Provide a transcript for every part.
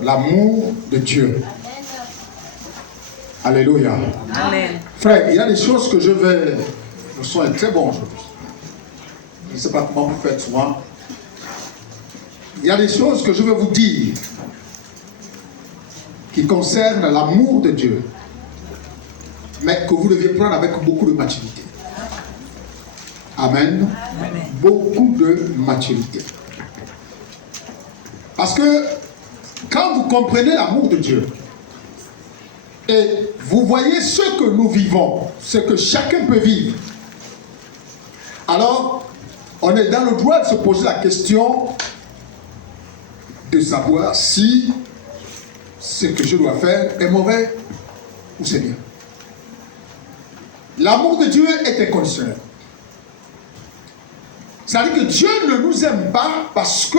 l'amour de Dieu. Alléluia. Amen. Frère, il y a des choses que je vais... Le son est très bon aujourd'hui. Je ne sais pas comment vous faites souvent. Il y a des choses que je vais vous dire qui concernent l'amour de Dieu, mais que vous devez prendre avec beaucoup de maturité. Amen. Amen. Beaucoup de maturité. Parce que quand vous comprenez l'amour de Dieu et vous voyez ce que nous vivons, ce que chacun peut vivre, alors on est dans le droit de se poser la question de savoir si ce que je dois faire est mauvais ou c'est bien. L'amour de Dieu est inconditionnel. C'est-à-dire que Dieu ne nous aime pas parce que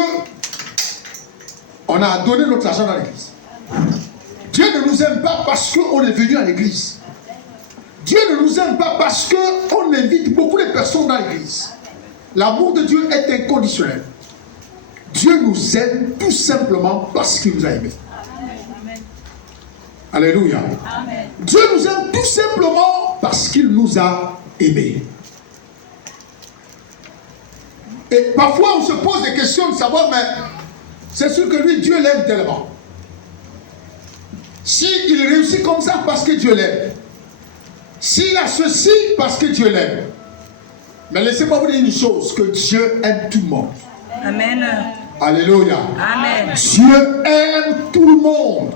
on a donné notre argent dans l'église. Dieu ne nous aime pas parce qu'on est venu à l'église. Dieu ne nous aime pas parce qu'on invite beaucoup de personnes dans l'église. L'amour de Dieu est inconditionnel. Dieu nous aime tout simplement parce qu'il nous a aimés. Alléluia. Amen. Dieu nous aime tout simplement parce qu'il nous a aimés. Et parfois on se pose des questions de savoir, mais c'est sûr que lui, Dieu l'aime tellement. S'il réussit comme ça, parce que Dieu l'aime. S'il a ceci, parce que Dieu l'aime. Mais laissez-moi vous dire une chose, que Dieu aime tout le monde. Amen. Alléluia. Amen. Dieu aime tout le monde.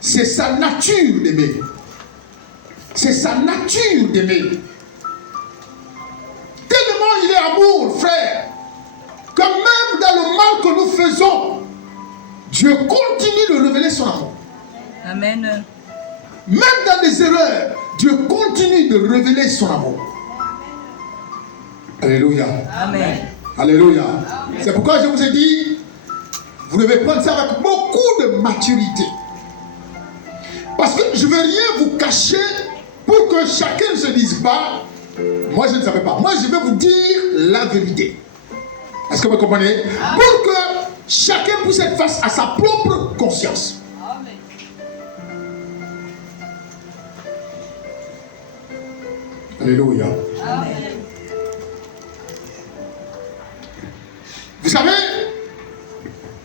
C'est sa nature d'aimer. C'est sa nature d'aimer. Tellement il est amour, frère, que même dans le mal que nous faisons, Dieu continue de révéler son amour. Amen. Même dans les erreurs, Dieu continue de révéler son amour. Alléluia. Amen. Alléluia. C'est pourquoi je vous ai dit, vous devez prendre ça avec beaucoup de maturité. Parce que je ne veux rien vous cacher pour que chacun ne se dise pas, moi je ne savais pas. Moi je vais vous dire la vérité. Est-ce que vous comprenez? Pour que chacun puisse être face à sa propre conscience. Alléluia. Amen. Vous savez,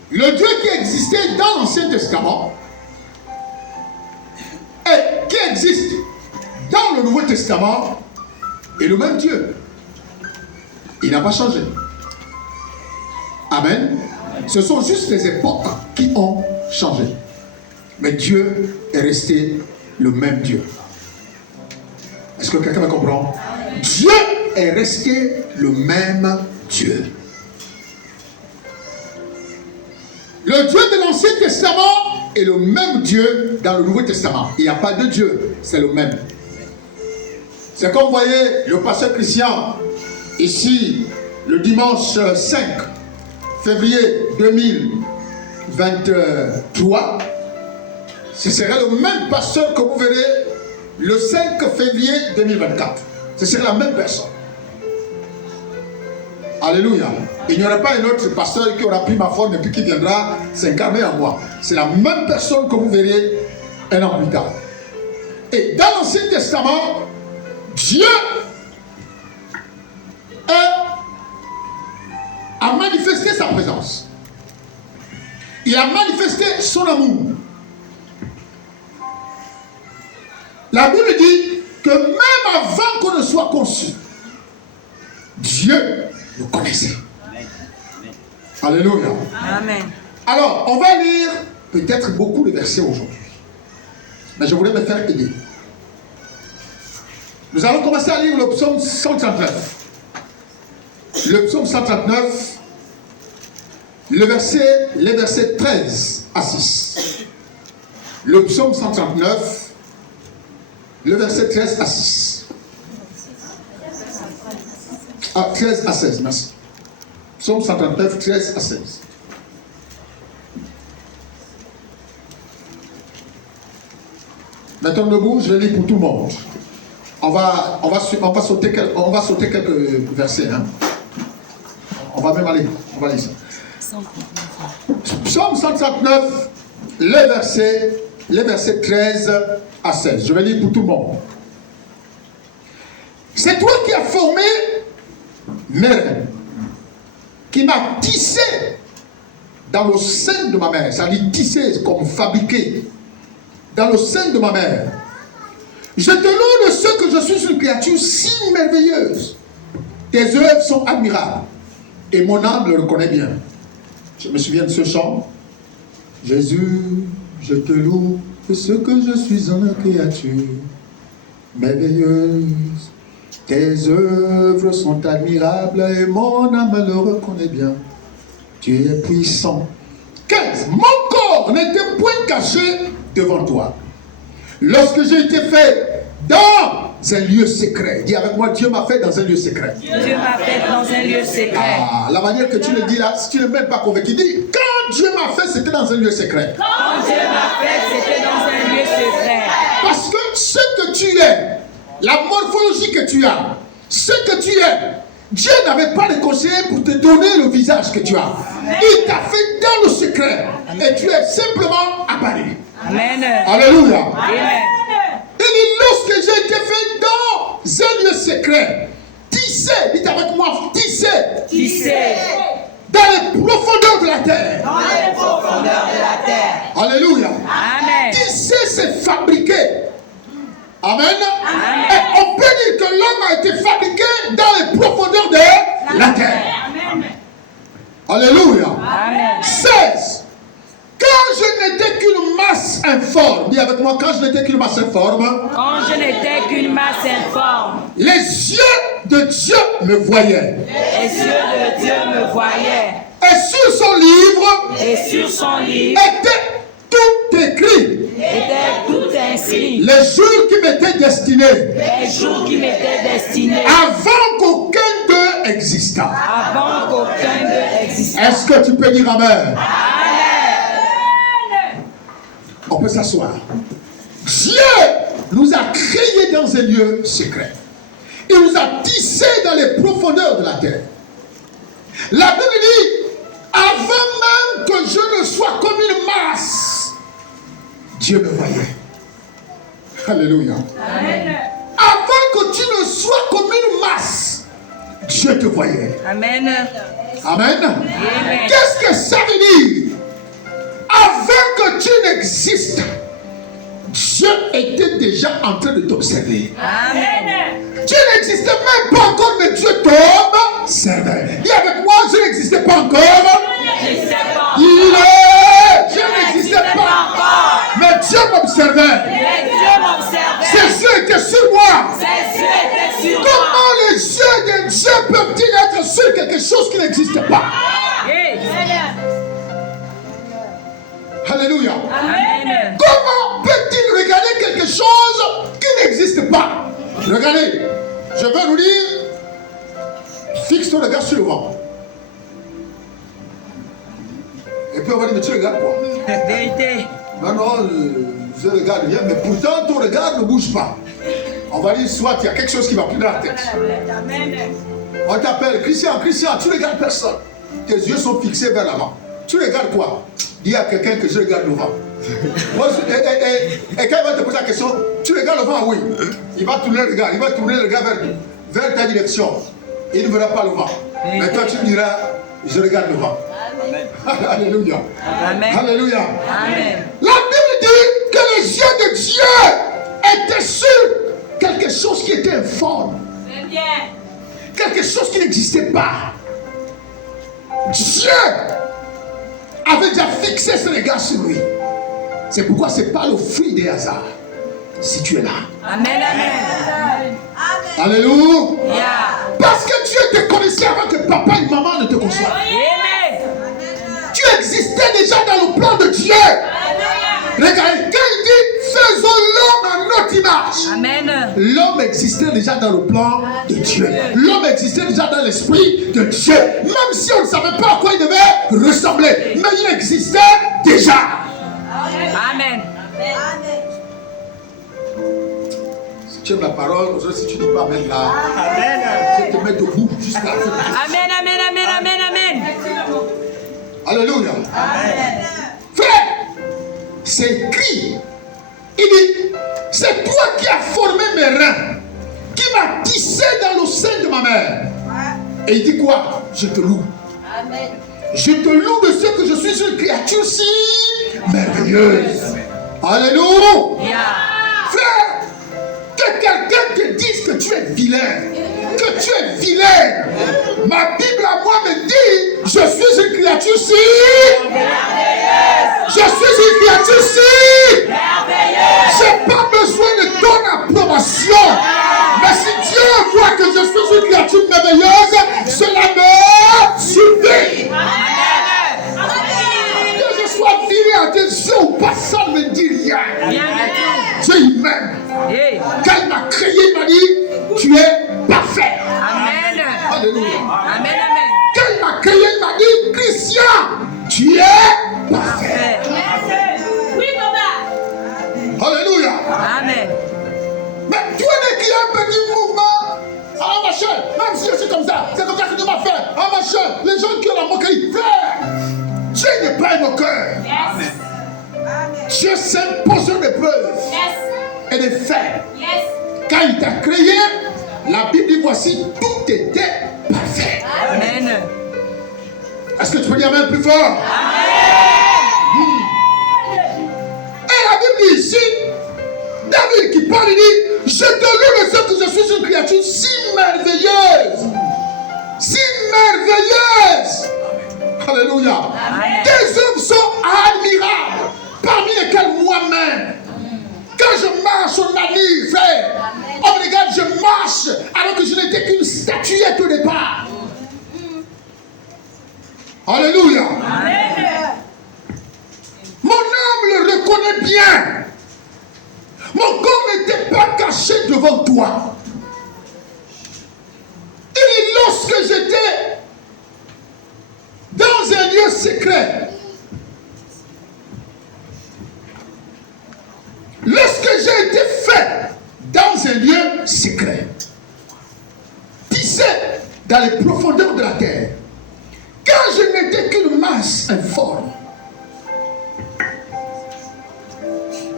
le Dieu qui existait dans l'Ancien Testament et qui existe dans le Nouveau Testament est le même Dieu. Il n'a pas changé. Amen. Ce sont juste les époques qui ont changé. Mais Dieu est resté le même Dieu. Est-ce que quelqu'un me comprend? Dieu est resté le même Dieu. Le Dieu de l'Ancien Testament est le même Dieu dans le Nouveau Testament. Il n'y a pas de Dieu, c'est le même. C'est comme vous voyez le pasteur Christian ici le dimanche 5 février 2023. Ce serait le même pasteur que vous verrez le 5 février 2024. Ce serait la même personne. Alléluia. Il n'y aura pas un autre pasteur qui aura pris ma forme et puis qui viendra s'incarner en moi. C'est la même personne que vous verrez un an plus tard. Et dans l'Ancien Testament, Dieu a manifesté sa présence. Il a manifesté son amour. La Bible dit que même avant qu'on ne soit conçu, Dieu nous connaissait. Alléluia. Amen. Alors, on va lire peut-être beaucoup de versets aujourd'hui. Mais je voulais me faire aider. Nous allons commencer à lire le psaume 139. Le psaume 139, les versets 13 à 6. Le psaume 139, le verset 13 à 6. Ah, 13 à 16, merci. Psaume 139, 13 à 16. Maintenant debout, je vais lire pour tout le monde. On va sauter quelques versets. Hein. On va même aller. On va lire ça. Psaume 139, les versets 13 à 16. Je vais lire pour tout le monde. C'est toi qui as formé mes reins, qui m'a tissé dans le sein de ma mère. Ça dit tissé comme fabriqué dans le sein de ma mère. Je te loue de ce que je suis une créature si merveilleuse. Tes œuvres sont admirables et mon âme le reconnaît bien. Je me souviens de ce chant. Jésus, je te loue de ce que je suis une créature merveilleuse. Tes œuvres sont admirables et mon âme le reconnaît bien. Tu es puissant. 15. Mon corps n'était point caché devant toi. Lorsque j'ai été fait dans un lieu secret. Dis avec moi, Dieu m'a fait dans un lieu secret. Dieu m'a fait dans un lieu secret. Ah, la manière que tu le dis là, si tu n'es même pas convaincu, dis, quand Dieu m'a fait, c'était dans un lieu secret. Quand Dieu m'a fait, c'était dans un lieu secret. Parce que ce que tu es, la morphologie que tu as, ce que tu es, Dieu n'avait pas de conseiller pour te donner le visage que tu as. Il t'a fait dans le secret. Et tu es simplement apparu. Amen. Alléluia. Amen. Il dit, lorsque j'ai été fait dans un lieu secret, tissé, dites avec moi, tissé, Tissé dans les profondeurs de la terre. dans les profondeurs de la terre. Alléluia. Amen. Tisser, c'est fabriquer. Amen. Amen. Et on peut dire que l'homme a été fabriqué dans les profondeurs de la terre. Amen. Alléluia. Amen. 16. Quand je n'étais qu'une masse informe, dis avec moi, quand je n'étais qu'une masse informe, Quand je n'étais qu'une masse informe, les yeux de Dieu me voyaient. les yeux de Dieu me voyaient. Et sur son livre Et sur son livre était tout écrit. était tout inscrit. Les jours qui m'étaient destinés Les jours qui m'étaient destinés avant qu'aucun d'eux existât. avant qu'aucun d'eux existât. Est-ce que tu peux dire Amen? Amen. On peut s'asseoir. Dieu nous a créés dans un lieu secret. Il nous a tissés dans les profondeurs de la terre. La Bible dit, avant même que je ne sois comme une masse, Dieu me voyait. Alléluia. Amen. Avant que tu ne sois comme une masse, Dieu te voyait. Amen. Amen. Amen. Qu'est-ce que ça veut dire? Avant que tu n'existes, Dieu était déjà en train de t'observer. Amen. Tu n'existais même pas encore, mais Dieu t'observait. Dis avec moi, je n'existais pas encore. Je sais pas. Je n'existais pas, encore. mais Dieu m'observait. Mais Dieu m'observait. Ses yeux étaient sur moi. Ses yeux étaient sur moi. Comment les yeux de Dieu peuvent-ils être sur quelque chose qui n'existe pas? Hey. Alléluia. Amen. Comment peut-il regarder quelque chose qui n'existe pas? Regardez, je vais vous dire, fixe ton regard sur le vent. Et puis on va dire, mais tu regardes quoi? Vérité. Non, non, je regarde bien, mais pourtant ton regard ne bouge pas. On va dire, soit il y a quelque chose qui va plus dans la tête. Amen. On t'appelle, Christian, Christian, tu regardes personne. Tes yeux sont fixés vers l'avant. Tu regardes quoi? Dis à quelqu'un que je regarde le vent. Et quand il va te poser la question, tu regardes le vent? Oui. Il va tourner le regard, vers ta direction. Il ne verra pas le vent. Mais toi tu diras, je regarde le vent. Alléluia. Amen. Alléluia. Amen. La Bible dit que les yeux de Dieu étaient sur quelque chose qui était informe. C'est bien. Quelque chose qui n'existait pas. Dieu avait déjà fixé ce regard sur lui. C'est pourquoi ce n'est pas le fruit des hasards. Si tu es là. Amen. Amen. Alléluia. Yeah. Parce que Dieu te connaissait avant que papa et maman ne te conçoivent. Amen. Tu existais déjà dans le plan de Dieu. Regardez, quand il dit faisons l'homme à notre image. Amen. L'homme existait déjà dans le plan de Dieu. L'homme existait déjà dans l'esprit de Dieu. Même si on ne savait pas à quoi il devait ressembler. Mais il existait déjà. Amen. Si tu aimes la parole, aujourd'hui, si tu ne dis pas Amen là, je te mets debout jusqu'à la fin. Amen. Amen. Amen. Amen. Amen. Alléluia. Frère, c'est écrit. Il dit, c'est toi qui as formé mes reins, qui m'as tissé dans le sein de ma mère. Et il dit quoi? Je te loue. Amen. Je te loue de ce que je suis une créature si merveilleuse. Alléluia. Frère, que quelqu'un te dise que tu es vilain, que tu es vilain. Ma Bible à moi me dit, je suis une créature si merveilleuse. Je suis une créature si merveilleuse. Je n'ai pas besoin de ton approbation. Mais si Dieu voit que je suis une créature merveilleuse, cela me suffit. Que je sois vilain à tes yeux ou pas, ça ne me dit rien. Dieu il m'aime. Quand il m'a créé, il m'a dit, tu es parfait. Amen. Alléluia. Amen, amen. Quand il m'a créé, il m'a dit, Christian, tu es parfait. Oui, papa. Alléluia. Amen. Mais tu es qui a un petit mouvement. Ah machin, même si je suis comme ça, c'est comme ça que Dieu m'a fait. Ah machin, les gens qui ont la moquerie, frère, Dieu n'est pas un moqueur. Yes. Dieu s'impose des preuves Yes. et des faits. Yes. Quand il t'a créé, la Bible dit voici, tout était parfait. Amen. Est-ce que tu peux dire amen plus fort? Et la Bible dit ici, David qui parle, il dit, je te loue de ce que je suis une créature si merveilleuse. Si merveilleuse. Alléluia. Tes œuvres sont admirables, parmi lesquelles moi-même. Quand je marche au navire, frère, on me regarde, je marche alors que je n'étais qu'une statuette au départ. Alléluia. Mon âme le reconnaît bien. Mon corps n'était pas caché devant toi. Et lorsque j'étais dans un lieu secret, lorsque j'ai été fait dans un lieu secret, tissé dans les profondeurs de la terre, quand je n'étais qu'une masse informe,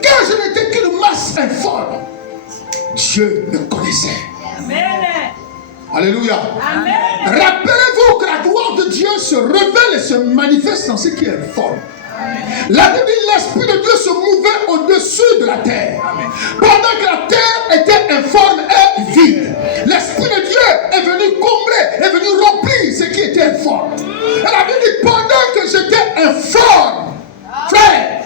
quand je n'étais qu'une masse informe, Dieu me connaissait. Amen. Alléluia. Amen. Rappelez-vous que la gloire de Dieu se révèle et se manifeste dans ce qui est informe. La Bible dit l'Esprit de Dieu se mouvait au-dessus de la terre. Pendant que la terre était informe et vide, l'Esprit de Dieu est venu combler, est venu remplir ce qui était informe. Et la Bible dit pendant que j'étais informe, frère,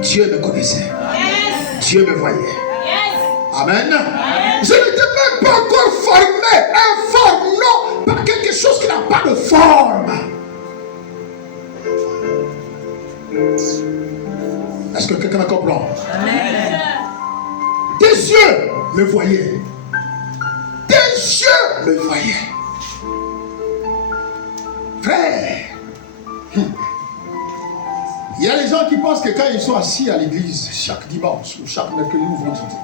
Dieu me connaissait. Yes. Dieu me voyait. Yes. Amen. Je n'étais même pas encore formé, informe, non, par quelque chose qui n'a pas de forme. Est-ce que quelqu'un me comprend? Amen. Tes yeux me voyaient. Tes yeux me voyaient. Frère, il y a les gens qui pensent que quand ils sont assis à l'église chaque dimanche ou chaque mercredi ou vendredi,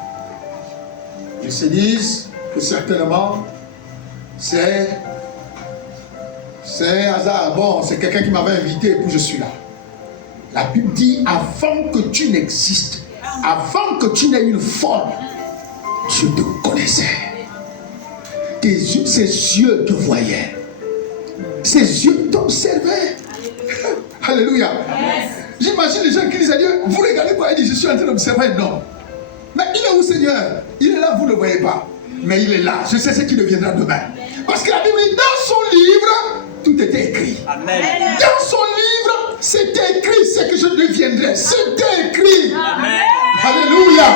ils se disent que certainement c'est un hasard. Bon, c'est quelqu'un qui m'avait invité et puis je suis là. La Bible dit, avant que tu n'existes, avant que tu n'aies une forme, Dieu te connaissait. Ses yeux te voyaient. Ses yeux t'observaient. Alléluia. Yes. J'imagine les gens qui disent à Dieu, vous regardez quoi? Il dit, je suis en train d'observer un homme. Mais il est où, Seigneur? Il est là, vous ne le voyez pas. Mais il est là. Je sais ce qui deviendra demain. Parce que la Bible dit, dans son livre, tout était écrit. Amen. Dans son livre, c'était écrit ce que je deviendrai. C'était écrit. Amen. Alléluia.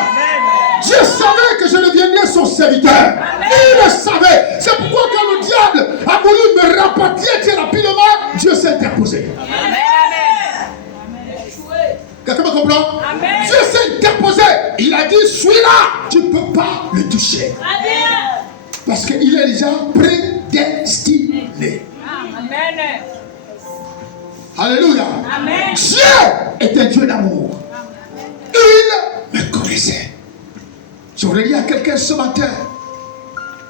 Dieu savait que je deviendrais son serviteur. Il le savait. C'est pourquoi quand le diable a voulu me rapatrier très rapidement, Dieu s'est interposé. Amen. Quelqu'un me comprend? Amen. Dieu s'est interposé. Il a dit, suis-là. Tu ne peux pas le toucher. Amen. Parce qu'il est déjà prédestiné. Amen. Alléluia. Amen. Dieu est un Dieu d'amour. Il me connaissait. Je voudrais dire à quelqu'un ce matin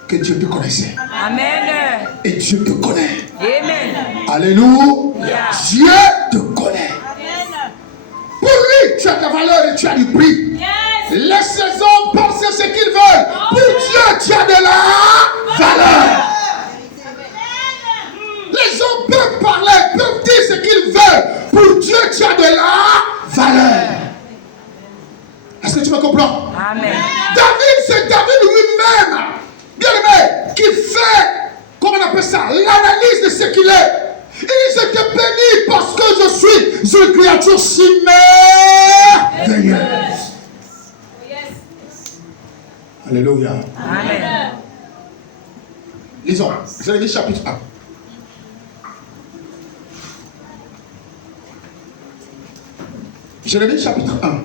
que Dieu te connaissait. Amen. Et Dieu te connaît. Amen. Alléluia. Dieu te connaît. Amen. Pour lui, tu as de la valeur et tu as du prix. Yes. Laisse les hommes penser ce qu'ils veulent. Pour Dieu, tu as de la valeur. Les hommes peuvent parler, peuvent dire ce qu'ils veulent. Pour Dieu, tu as de la valeur. Est-ce que tu me comprends? Amen. David, c'est David lui-même, bien aimé, qui fait, comment on appelle ça, l'analyse de ce qu'il est. Il dit, je te bénis parce que je suis une créature si merveilleuse. Alléluia. Amen. Lisons, Jérémie chapitre 1. Jérémie chapitre 1.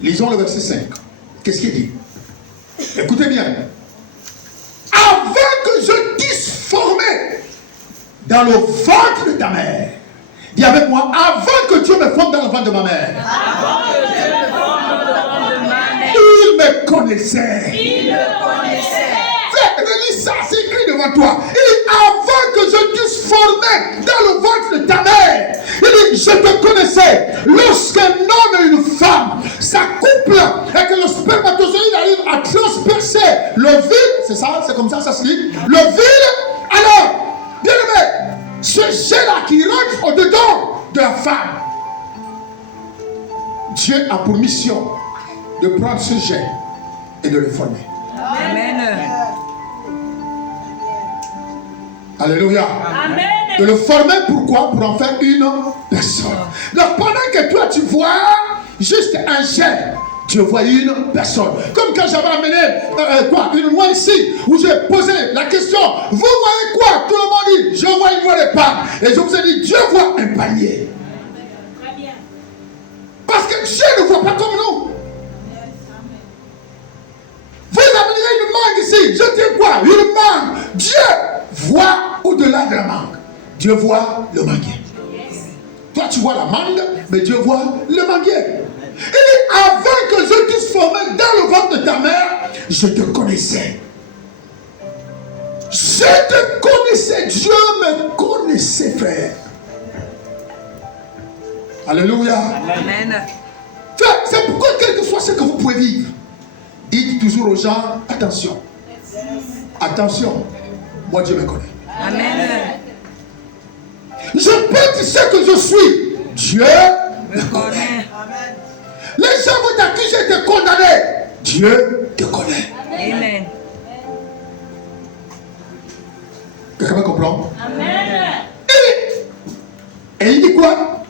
Lisons le verset 5. Qu'est-ce qu'il dit? Écoutez bien. Avant que je t'eusse formé dans le ventre de ta mère. Dis avec moi, avant que Dieu me forme dans le ventre de ma mère. Avant que Dieu me forme dans le ventre de ma mère. Il me connaissait. Il me connaissait. Frère, relis ça, c'est écrit devant toi. Il dit, avant que je t'eusse formé dans le ventre de ta mère. Il dit, je te connaissais. Lorsqu'un homme et une femme s'accouplent et que le spermatozoïde arrive à transpercer le vide, c'est ça, c'est comme ça se dit, le vide, alors, bien aimé, ce jet-là qui rentre au-dedans de la femme, Dieu a pour mission de prendre ce jet et de le former. Amen. Alléluia. Amen. De le former, pourquoi? Pour en faire une personne. Donc pendant que toi tu vois juste un jet, Dieu voit une personne. Comme quand j'avais amené une loi ici, où j'ai posé la question, vous voyez quoi? Tout le monde dit, je vois une voie de part. Et je vous ai dit, Dieu voit un panier. Très bien. Parce que Dieu ne voit pas comme nous. Vous amenez une mangue ici, je dis quoi? Une mangue. Dieu voit au-delà de la mangue. Dieu voit le manguier. Toi tu vois la mangue, mais Dieu voit le manguier. Il dit, avant que je t'eusse formé dans le ventre de ta mère, je te connaissais. Je te connaissais. Dieu me connaissait, frère. Alléluia. Amen. Frère, c'est pourquoi, quel que soit ce que vous pouvez vivre, dites toujours aux gens, attention. Attention. Moi, Dieu me connaît. Amen. Je peux dire ce que je suis. Dieu Me connaît. Les gens vont t'accuser et te condamner. Dieu te connaît. Amen. Quelqu'un me comprend? Amen. Et il dit quoi?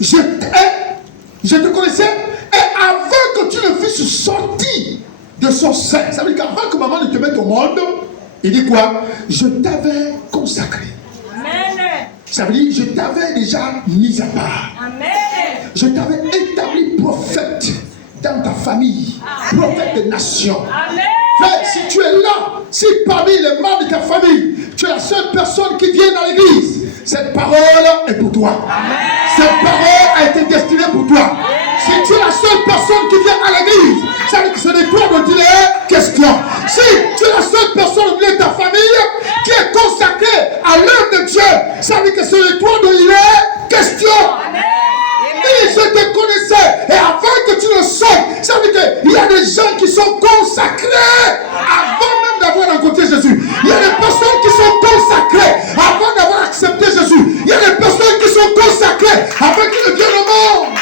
Je te connaissais. Et avant que tu ne fusses sorti de son sein, ça veut dire qu'avant que maman ne te mette au monde, il dit quoi? Je t'avais consacré. Amen. Ça veut dire je t'avais déjà mis à part. Amen. Je t'avais établi prophète dans ta famille, prophète des nations. Amen. Frère, si tu es là, si parmi les membres de ta famille, tu es la seule personne qui vient dans l'église, cette parole est pour toi. Cette parole a été destinée pour toi. Si tu es la seule personne qui vient à l'église, ça veut dire que c'est de toi dont il est question. Si tu es la seule personne au milieu de ta famille qui est consacrée à l'œuvre de Dieu, ça veut dire que c'est de toi dont il est question. Et je te connaissais. Et avant que tu le saches, ça veut dire qu'il y a des gens qui sont consacrés avant même d'avoir rencontré Jésus. Il y a des personnes qui sont consacrées avant d'avoir accepté Jésus. Il y a des personnes qui sont consacrées avant qu'ils ne viennent au monde.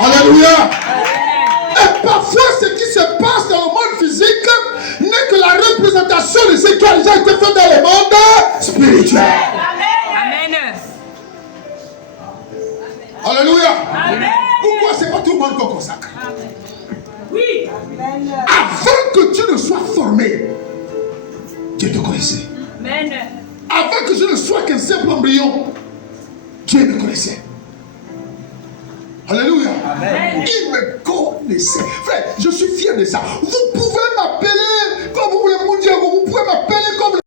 Alléluia. Et parfois, ce qui se passe dans le monde physique n'est que la représentation de ce qui a déjà été fait dans le monde spirituel. Amen. Alléluia. Amen. Pourquoi c'est pas tout le monde qu'on consacre? Oui. Avant que tu ne sois formé, Dieu te connaissait. Amen. Avant que je ne sois qu'un simple embryon, Dieu me connaissait. Alléluia. Amen. Il me connaissait. Frère, je suis fier de ça. Vous pouvez